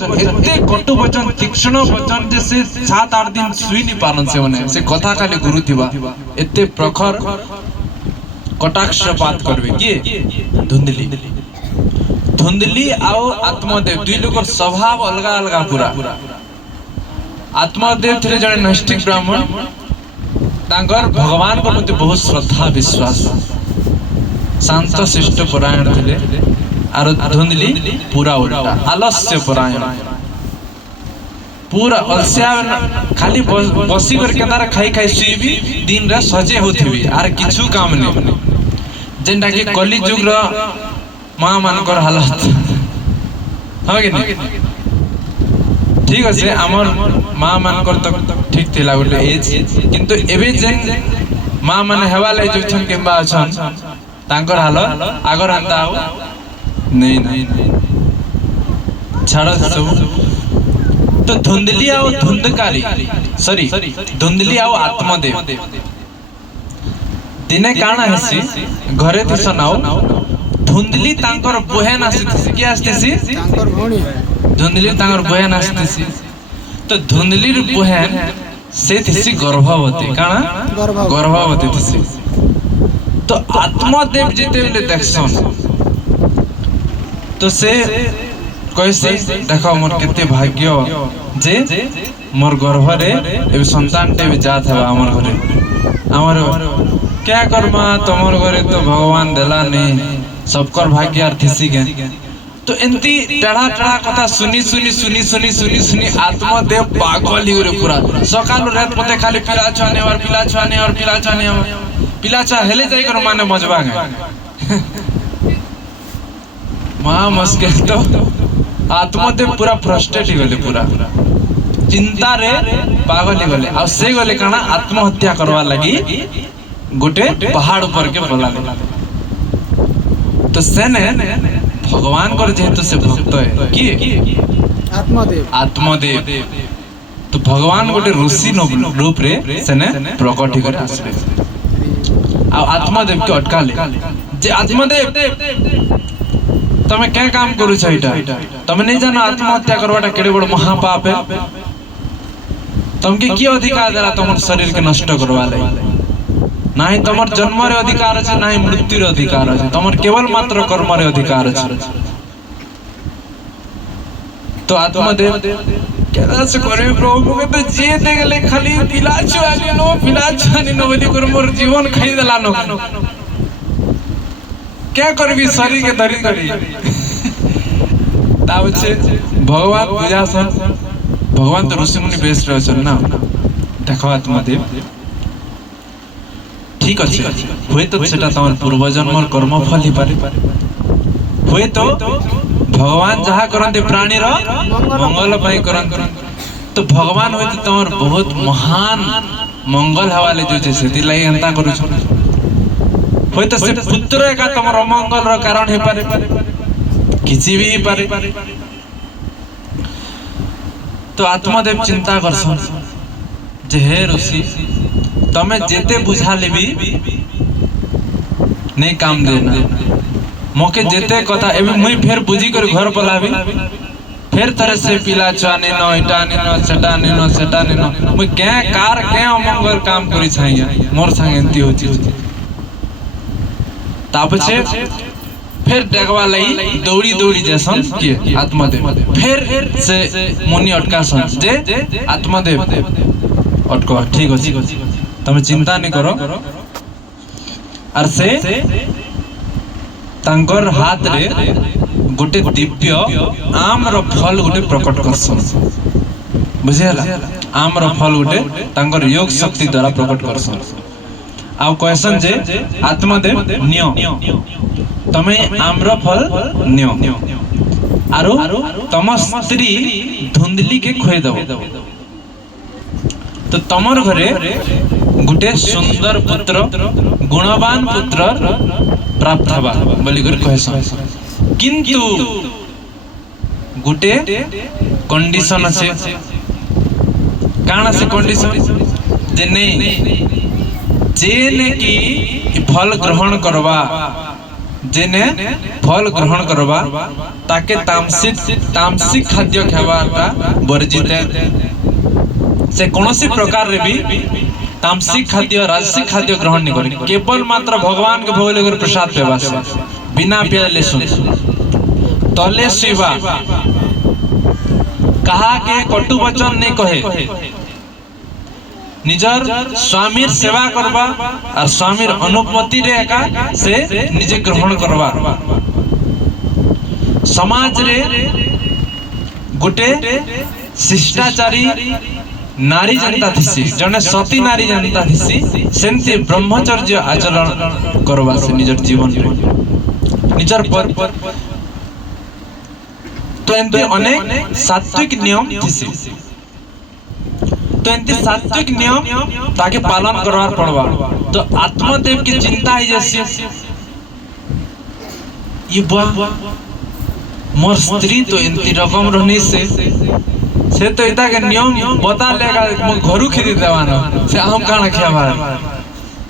एते कटु वचन तीक्ष्ण वचन जे से 7-8 दिन सुई नहीं पारन से माने से कथा खाली गुरु थिबा एते प्रखर कटाक्ष बात करबे किए धुंधली धुंधली आओ आत्मदेव दुई लोकर स्वभाव अलग अलग पूरा आत्मदेव थे जड़े नैष्ठिक ब्राह्मण तांकर भगवान को प्रति बहुत श्रद्धा विश्वास शांत शिष्ट परायण थे और धुंधली पूरा उल्टा आलस्य परायण पूरा अलसिया खाली बसी कर केदार खाई खाई सुईबी दिन रे सजे होथिबी आर किछु काम नहीं जेंटा कि कली जुग रो मां मानकर हालत हो कि नहीं ठीक अछि हमर मां मानकर तो ठीक थिला गोटे एज किंतु एबे जेन मां माने हेवा लै जोछन केबा अछन तांकर हालत आगर हंता हो नहीं नहीं छाड़ा सब तो धुंधली आओ धुंधकारी सॉरी धुंधली आओ आत्मदेव दिने काना हेसी घरे थे सनाओ धुंधली तांकर बहन आसीथि के आसीथि तांकर भणी धुंधली तांकर बहन आसीथि तो धुंधलीर बहन से थिसी गर्भवती काना गर्भवती थिसी तो आत्मदेव जेते बेले देखसन तो से कैसे देखो मोर केते भाग्य जे मोर गर्भ रे ए संतान टे भी जात है हमर घरे हमर क्या करमा तमर घरे तो भगवान देला नहीं सबकर भाग्य आर थिसी के तो एंती टेढ़ा टेढ़ा कथा सुनी सुनी सुनी सुनी सुनी सुनी आत्मदेव पागल ही रे पूरा सकाल रात पते खाली पिला छाने और पिला छाने और पिला छाने पिला छा हेले जाई कर माने मजबा गए महा मुश्किल तो आत्मदेव पूरा फ्रस्ट्रेट गले पूरा चिंता रे पागल गले आ से गले काना आत्महत्या करवा लगी गोटे पहाड़ ऊपर के बोला तो सेने भगवान कर जेहेतु से भक्त है की आत्मदेव तो भगवान गोटे ऋषि रूप रे सेने प्रकट कर आसबे आ आत्मदेव के अटका ले जे आत्मदेव तमे क्या काम करू छ इटा तमे नहीं जानो आत्महत्या करवाटा केडे बड़ महापाप है तमके की अधिकार देला तमर शरीर के नष्ट करवा ले नाही तमर जन्म रे अधिकार है नाही मृत्यु रे अधिकार है तमर केवल मात्र कर्म रे अधिकार है तो आत्मदेव केदा से करे प्रभु के तो जे देगले खाली पिलाचो आनी नो बोली कर मोर जीवन खाई देला नो क्या करबी शरीर के धरी करी ताव छे भगवान पूजा सन भगवान तो ऋषि मुनि बेस रहे छन ना देखो आत्मदेव ठीक अछि होय तो सेटा तमन पूर्व जन्मर कर्म फल ही पारे होय तो भगवान जहा करंते प्राणी रो मंगल पाई करंत तो भगवान होय तो तमर बहुत महान मंगल हवाले जो छे सेति लाई अंता करू छ होय तो से पुत्र का तमर अमंगल रो कारण हे पारे किछि भी पारे तो आत्मदेव चिंता करसन जे हे ऋषि तमे जेते बुझा लेबी नहीं काम देना मोके जेते कथा एबे मुई फेर बुझी कर घर पलाबी फेर तरह से पिला चाने न इटाने न सेटाने न मुई के कार के अमंगल काम करी छाइया मोर संग एंती होची तापछे फिर देखवा लई दौड़ी दौड़ी जैसन के आत्मदेव फिर से मुनि अटका सन जे आत्मदेव अटको ठीक अछि तमे चिंता नहीं करो और से तांकर हाथ रे गोटे दिव्य आम रो फल गोटे प्रकट करसन बुझियला आम रो फल गोटे तांकर योग शक्ति द्वारा प्रकट करसन आ क्वेश्चन जे आत्मदेव नियो तमे आम्र फल नियो आरो तम स्त्री धुंधली के खोय दबो तो तमर घरे गुटे सुंदर पुत्र गुणवान पुत्र प्राप्त हवा बोली कर कहसन किंतु गुटे कंडीशन আছে काना से कंडीशन जे नहीं जेने की फल ग्रहण करवा जेने फल ग्रहण करबा ताके तामसिक खाद्य खावाटा वर्जित से कौनसी प्रकार रे भी तामसिक खाद्य राजसिक खाद्य ग्रहण नहीं करे केवल मात्र भगवान के भोग लेकर प्रसाद पेवा से बिना प्याज लहसुन तले शिवा कहा के कटु वचन नहीं कहे निजर स्वामीर सेवा करबा और स्वामीर अनुमति रे एका से निजे ग्रहण करबा समाज रे गुटे शिष्टाचारी नारी जनता थिसी जने सती नारी जनता थिसी सेंती ब्रह्मचर्य आचरण करबा से निजर जीवन रे निजर पर तो एंते अनेक सात्विक नियम थिसी तो एंती सात्विक नियम ताके पालन करवार पड़वा तो आत्मदेव की चिंता है जैसी ये मोर स्त्री तो एंती रकम रहनी से तो इता के नियम बता लेगा मो घरु खिदी देवानो से हम काना खेबा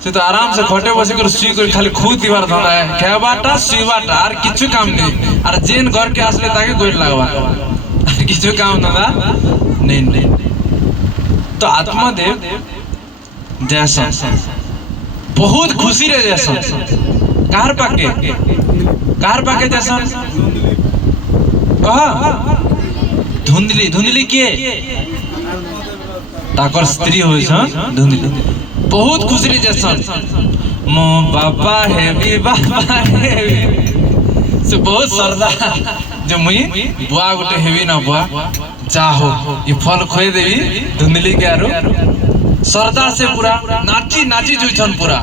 से तो आराम से खटे बसी कर सुई कर खाली खूब दीवार धंदा है खेबाटा सुईबाटा आर किछु काम नहीं आर जेन घर के आसले ताके गोल लागबा आर किछु काम धंदा नहीं तो आत्मदेव जैसा बहुत खुशी रे जैसा कार पाके जैसा कहा धुंधली के ताकर स्त्री होय छ धुंधली बहुत खुशी रे जैसा मो बाबा हेवी से बहुत सरदा जो मुई बुआ गोटे हेवी ना बुआ चाहो ये फल खोए देवी धुंधली के आरो सरदा से पूरा नाची जुछन पूरा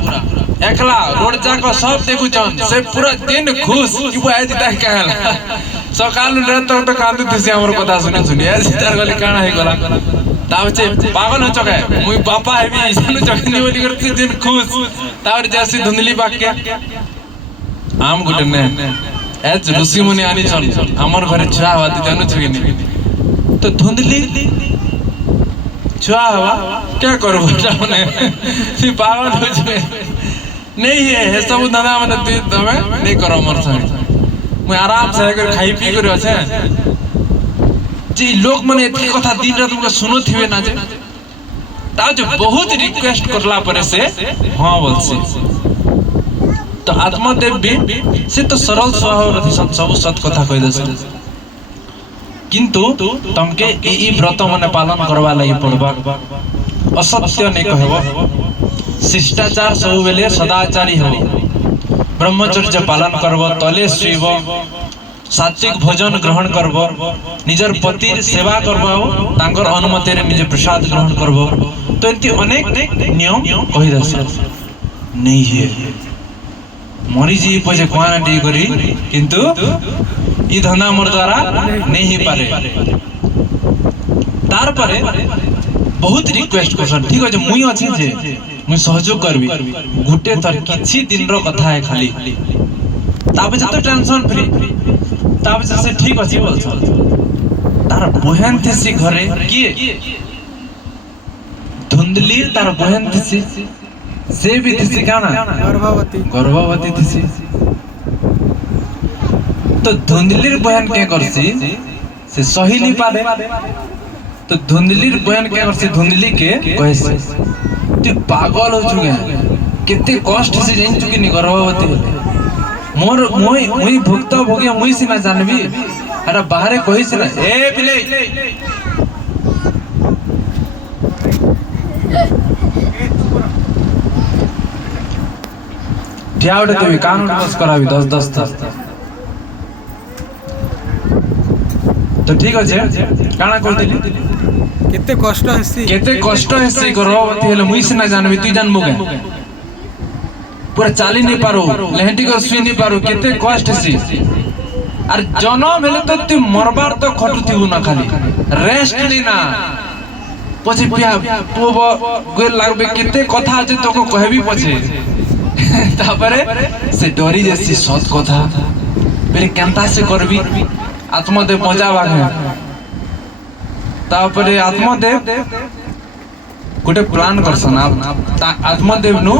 एकला रोड जाको सब देखु छन से पूरा दिन खुश कि बुआ जिता कहला सकाल रे तो कांदु दिसे हमर कथा सुनी आज तार गले काना हे गला तावचे पागल हो चके मुई बापा हेवी इसनु चकनी बोली करती दिन खुश तावर जैसी धुंधली बाक्य आम गुटे ने एज ऋषि मुनि आनी छन हमर घरे छुआ होती जानु छगिनी तो धुंधली छुआ हवा क्या करू ने सी पागल हो जे नहीं है सब दादा मने तू तमे नहीं करो मोर संग मैं आराम से कर खाई पी कर আছে जी लोग मने एते कथा दिन रात तुमके सुनो थिवे ना जे ता जो बहुत रिक्वेस्ट करला परे से हां बोलसी तो आत्मदेव भी से तो सरल स्वभाव रथि सब सत कथा कहि दस किंतु तमके ई व्रत मने पालन करवा लागि पड़बा असत्य नहीं कहबो शिष्टाचार सब बेले सदाचारी हो ब्रह्मचर्य पालन करबो तले सुइब सात्विक भोजन ग्रहण करबो निजर पति सेवा करबो तांकर अनुमति रे निजे प्रसाद ग्रहण करबो तो एति अनेक नियम कहि दस नहीं है मरी जी पजे कोना डी करी किंतु ई धंधा मोर द्वारा नहीं ही पारे तार परे बहुत रिक्वेस्ट करसन ठीक है मुई अछि जे मुई सहयोग करबी गुटे तर किछि दिन रो कथा है खाली ताबे तो टेंशन फ्री ताबे से ठीक अछि बोल तार बहन थिसी घरे की धुंधली तार बहन थिसी से भी थिसी काना गर्भवती थिसी तो धुंधलीर बहन के करसी से सही नहीं पाले तो धुंधलीर बहन के करसी धुंधली के कहसी तू पागल हो चुके केते कष्ट से जान चुकी नहीं गर्भवती मोर मुई भुक्त भोगिया मुई सिना जानबी अरे बाहरे कहि सिना ए बिले ध्यावडे तू कानून पास कराबी 10 तो ठीक अछि काना कर देली केते कष्ट हेसी गर्भवती हेले मुई सिना जानबी तू जानबो के पूरा चाली नहीं पारो लेहटी को सुई नहीं पारो केते कष्ट हेसी अर जन्म हेले तो तू मरबार तो खटुथिबु ना खाली रेस्ट लेना पछे पिया पोब गोल लागबे केते कथा जे तोको कहबी पछे तापरे से डरी जेसी सत कथा बेले केनता से करबी आत्मदेव मजा बागे तापरे आत्मदेव गोटे प्लान करसन आत्मदेव नु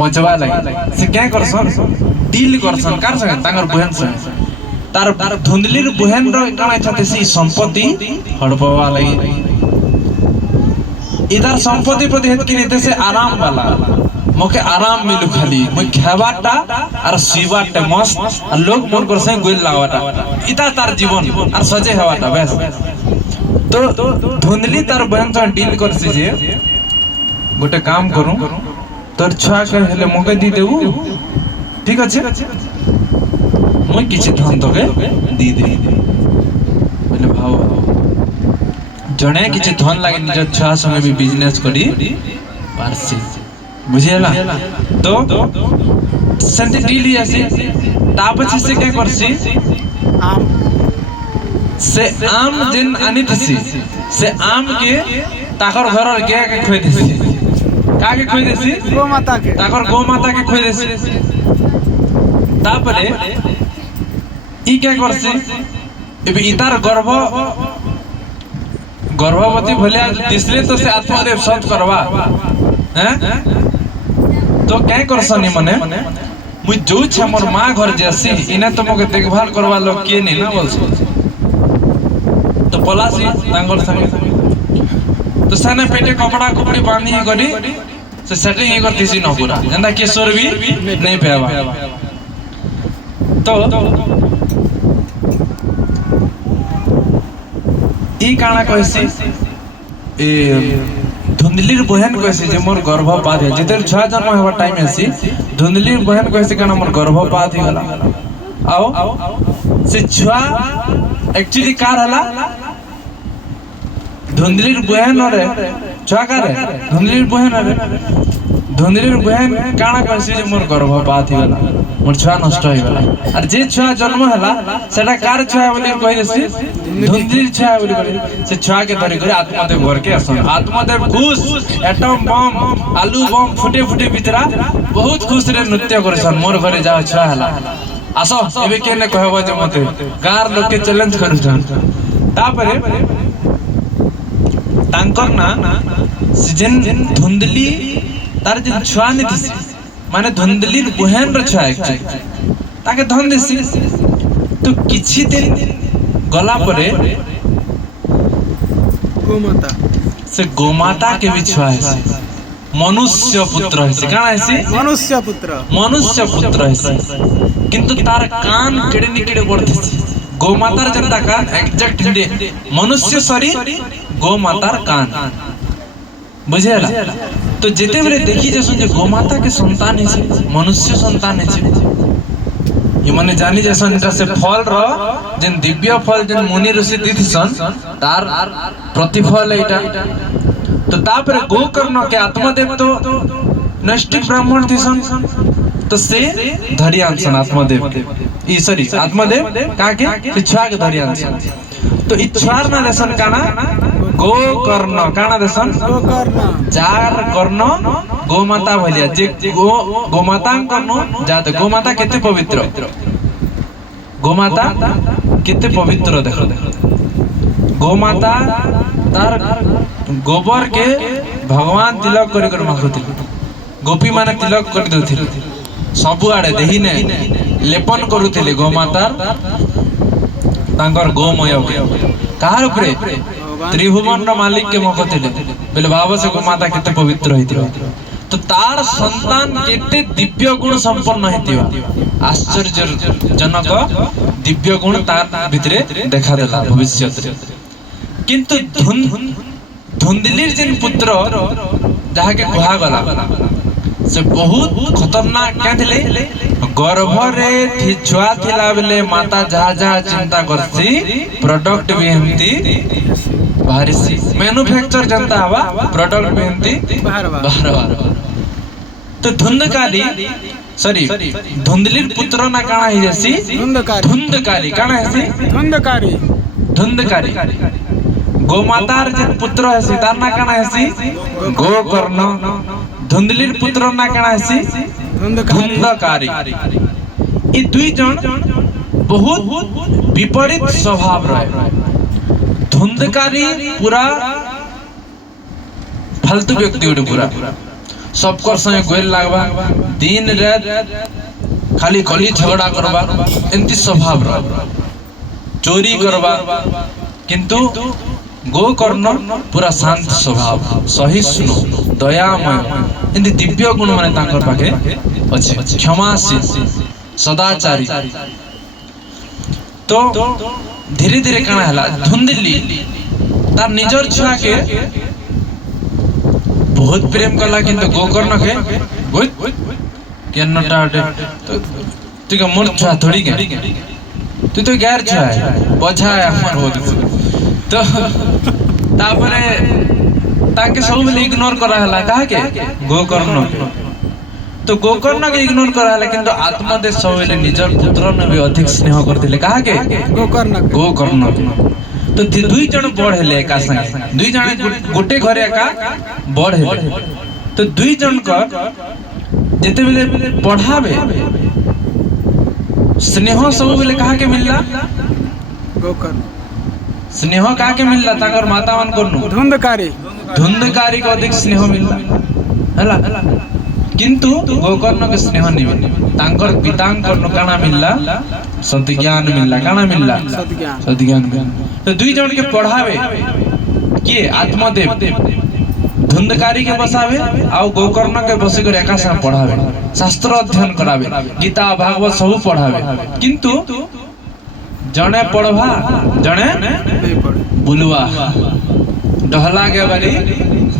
बचवा लगे से क्या करसन डील करसन कार संगे तांगर बहन संगे तार धुंदलीर बहन रो काना छते सी संपत्ति हड़पवा लगी इधर संपत्ति प्रति हेत कि नीते से आराम वाला मोके आराम मिलु खाली मैं खेबाटा और सीबाटा मस्त और लोग मन कर से गोल लावाटा इता तार जीवन और सजे हवाटा बस तो धुंदली तार बहन से डील कर सी जे गोटे काम करूं तोर छुआ के हेले मोके दी देबू ठीक আছে মই কিছু ধন তোকে দি দেই বলে ভাও জনে কিছু ধন লাগে নিজ ছুয়া সঙ্গে भी बिजनेस करी पारसी बुझिला तो सेंटे डील आसी तापछि से के करसी आम से आम जिन आनितसी से आम के ताकर घर के खोइ देसी काके खोइ देसी गो माता के ताकर गो माता के खोइ देसी तापरे इ क्या करसी एबे इतार गर्भवती भलिया दिसले तो से आत्मदेव सत करवा हैं तो क्या करसनी मने मुई जो छ मोर मां घर जैसी इने तो मोके देखभाल करवा लोग के नहीं ना बोलस तो पलासी तांगर संगे तो सने पेटे कपड़ा कपड़ी बांधी करी से सेटिंग ही करतीसी न पूरा जंदा किशोर भी नहीं पेवा तो ई काना कहसी ए धुंदलीर बहन कहसी जे मोर गर्भपात है जेतर छुआ जन्म हेबा टाइम आसी धुंदलीर बहन कहसी काना मोर गर्भपात ही होला आओ से छुआ एक्चुअली कार हला धुंदलीर बहन रे छुआ कार धुंदलीर बहन रे धुंदलीर बहन काना कहसी जे मोर गर्भपात ही होला मोर छुआ नष्ट हो गला और जे छुआ जन्म हला सेटा कार छुआ बोली कहि देसी धुंदलीर छुआ बोली कहि से छुआ के धरि करे आत्मदेव घर के असन आत्मदेव खुश एटम बम आलू बम फुटे फुटे बितरा बहुत खुश रे नृत्य करछन मोर घरे जाओ छुआ हला आसो एबे केने कहबो जे मते गार लोग के चैलेंज करछन तापरे तांकर ना सीजन धुंदली तार जे छुआ नीति माने धुंदलीर बहन र छुआ ताके धन देसी तो किछि दिन गला परे गोमाता से गोमाता के भी छुआ है मनुष्य पुत्र है काना है मनुष्य पुत्र है किंतु तार कान केड़े नि केड़े पड़ते गोमातार जनता कान एग्जैक्ट हिंदी मनुष्य शरीर गोमातार कान बुझेला तो जेते बेले देखी जसो जे गोमाता के संतान है मनुष्य संतान है ये माने जानी जसन इटा से फल रो जन दिव्य फल जन मुनि ऋषि दिथिसन तार प्रतिफल एटा तो तापर गोकर्ण के आत्मदेव तो नैष्टिक ब्राह्मण थिसन तो से धरियांसन आत्मदेव ई सॉरी आत्मदेव काके से छुआ के धरियांसन तो ई छुआर ना दसन काना गोकर्ण काना दसन गोकर्ण चार कर्ण गोमाता भलिया जे गोमाता कर्ण जाते गोमाता केते पवित्र गोमाता केते पवित्र देखो गोमाता तार गोबर के भगवान तिलक करी कर माखुथिल गोपी माने तिलक कर देथिल सबु आडे देहिने लेपन करूथिले गोमाता तांकर गोमय कार ऊपर त्रिभुवन रो मालिक के मखथिले बेले बाबा से गोमाता केते पवित्र होइतिबा तो तार संतान केते दिव्य गुण संपन्न हेतिबा आश्चर्यजनक दिव्य गुण तार भितरे देखा देला भविष्य किंतु धुंदलीर जिन पुत्र जहा के कहा गला से बहुत खतरनाक क्या थिले गर्भ रे छुआ थिला बेले माता जहा जहा चिंता करसी प्रोडक्ट भी हेमती बाहरसी मैन्युफैक्चर जनता हवा प्रोडक्ट भी हेमती बाहर तो धुंधकारी सॉरी धुंदलीर पुत्र ना काना ही जैसी धुंधकारी काना है धुंधकारी गोमातार जिन पुत्र है तार ना काना है गोकर्ण धुंदलीर पुत्र ना काना है धुंधकारी ई दुई जन बहुत विपरीत स्वभाव रहे धुंधकारी पूरा फालतू व्यक्ति पूरा सबकर संगे गोल लागबा दिन रात खाली कली झगड़ा करबा एंती स्वभाव रह चोरी करबा किंतु गोकर्ण पूरा शांत स्वभाव सहिष्णु दयामय एंती दिव्य गुण माने तांकर पाखे अछि क्षमाशील सदाचारी तो धीरे धीरे काना हला धुंधली तार निजर छुआ के बहुत प्रेम कला किंतु गोकर्ण के केन्नटा तो तुके मोर छुआ थोड़ी के तू तो गैर छुआ है पछा है हमर बहुत तो तापरे ताके सब ले इग्नोर करा हला काहे के गोकर्ण के तो गोकर्ण के इग्नोर करा हला किंतु आत्मदेव सबले निजर पुत्र ने भी अधिक स्नेह करथिले काहे के गोकर्ण के तो दुई जन बड़ हेले एका संगे दुई जन गोटे घरे एका बड़ हेले तो दुई जन का जेते बेले पढ़ावे स्नेह सब बेले कहा के मिलला गोकर्ण स्नेह कहा के मिलला ताकर माता मान करनु धुंधकारी को अधिक स्नेह मिलला हला किंतु गोकर्ण के स्नेह नहीं मिलला तांकर पितांकर काना मिलला सद्ज्ञान मिलला काना मिलला सद्ज्ञान तो दुई जन के पढ़ावे के आत्मदेव धुंधकारी के बसावे आ गोकर्ण के बसी कर एका साथ पढ़ावे शास्त्र अध्ययन करावे गीता भागवत सब पढ़ावे किंतु जने पढ़वा जने बुलवा डहला के बारी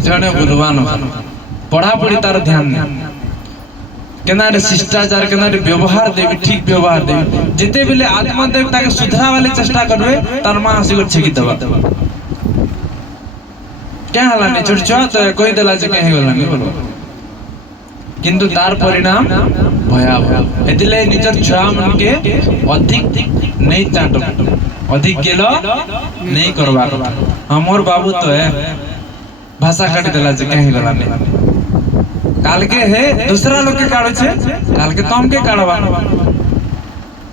जने बुलवा न पढ़ा पढ़ी तार ध्यान नहीं केनारे शिष्टाचार केनारे व्यवहार देवी ठीक व्यवहार देवी जेते बेले आत्मदेव ताके सुधरा वाले चेष्टा करबे तार मां हसी कर छेकी दबा क्या हला ने चुरचुआ तो कोई देला जे कहि गला नहीं बोलो किंतु तार परिणाम भयावह एतिले निजर छुआ मन के अधिक नहीं चाटो अधिक गेलो नहीं करबा हमर बाबू तो है भाषा काट देला जे कहि गला नहीं काल के है दूसरा लोग के काढ़े छे काल के तुम के काढ़वा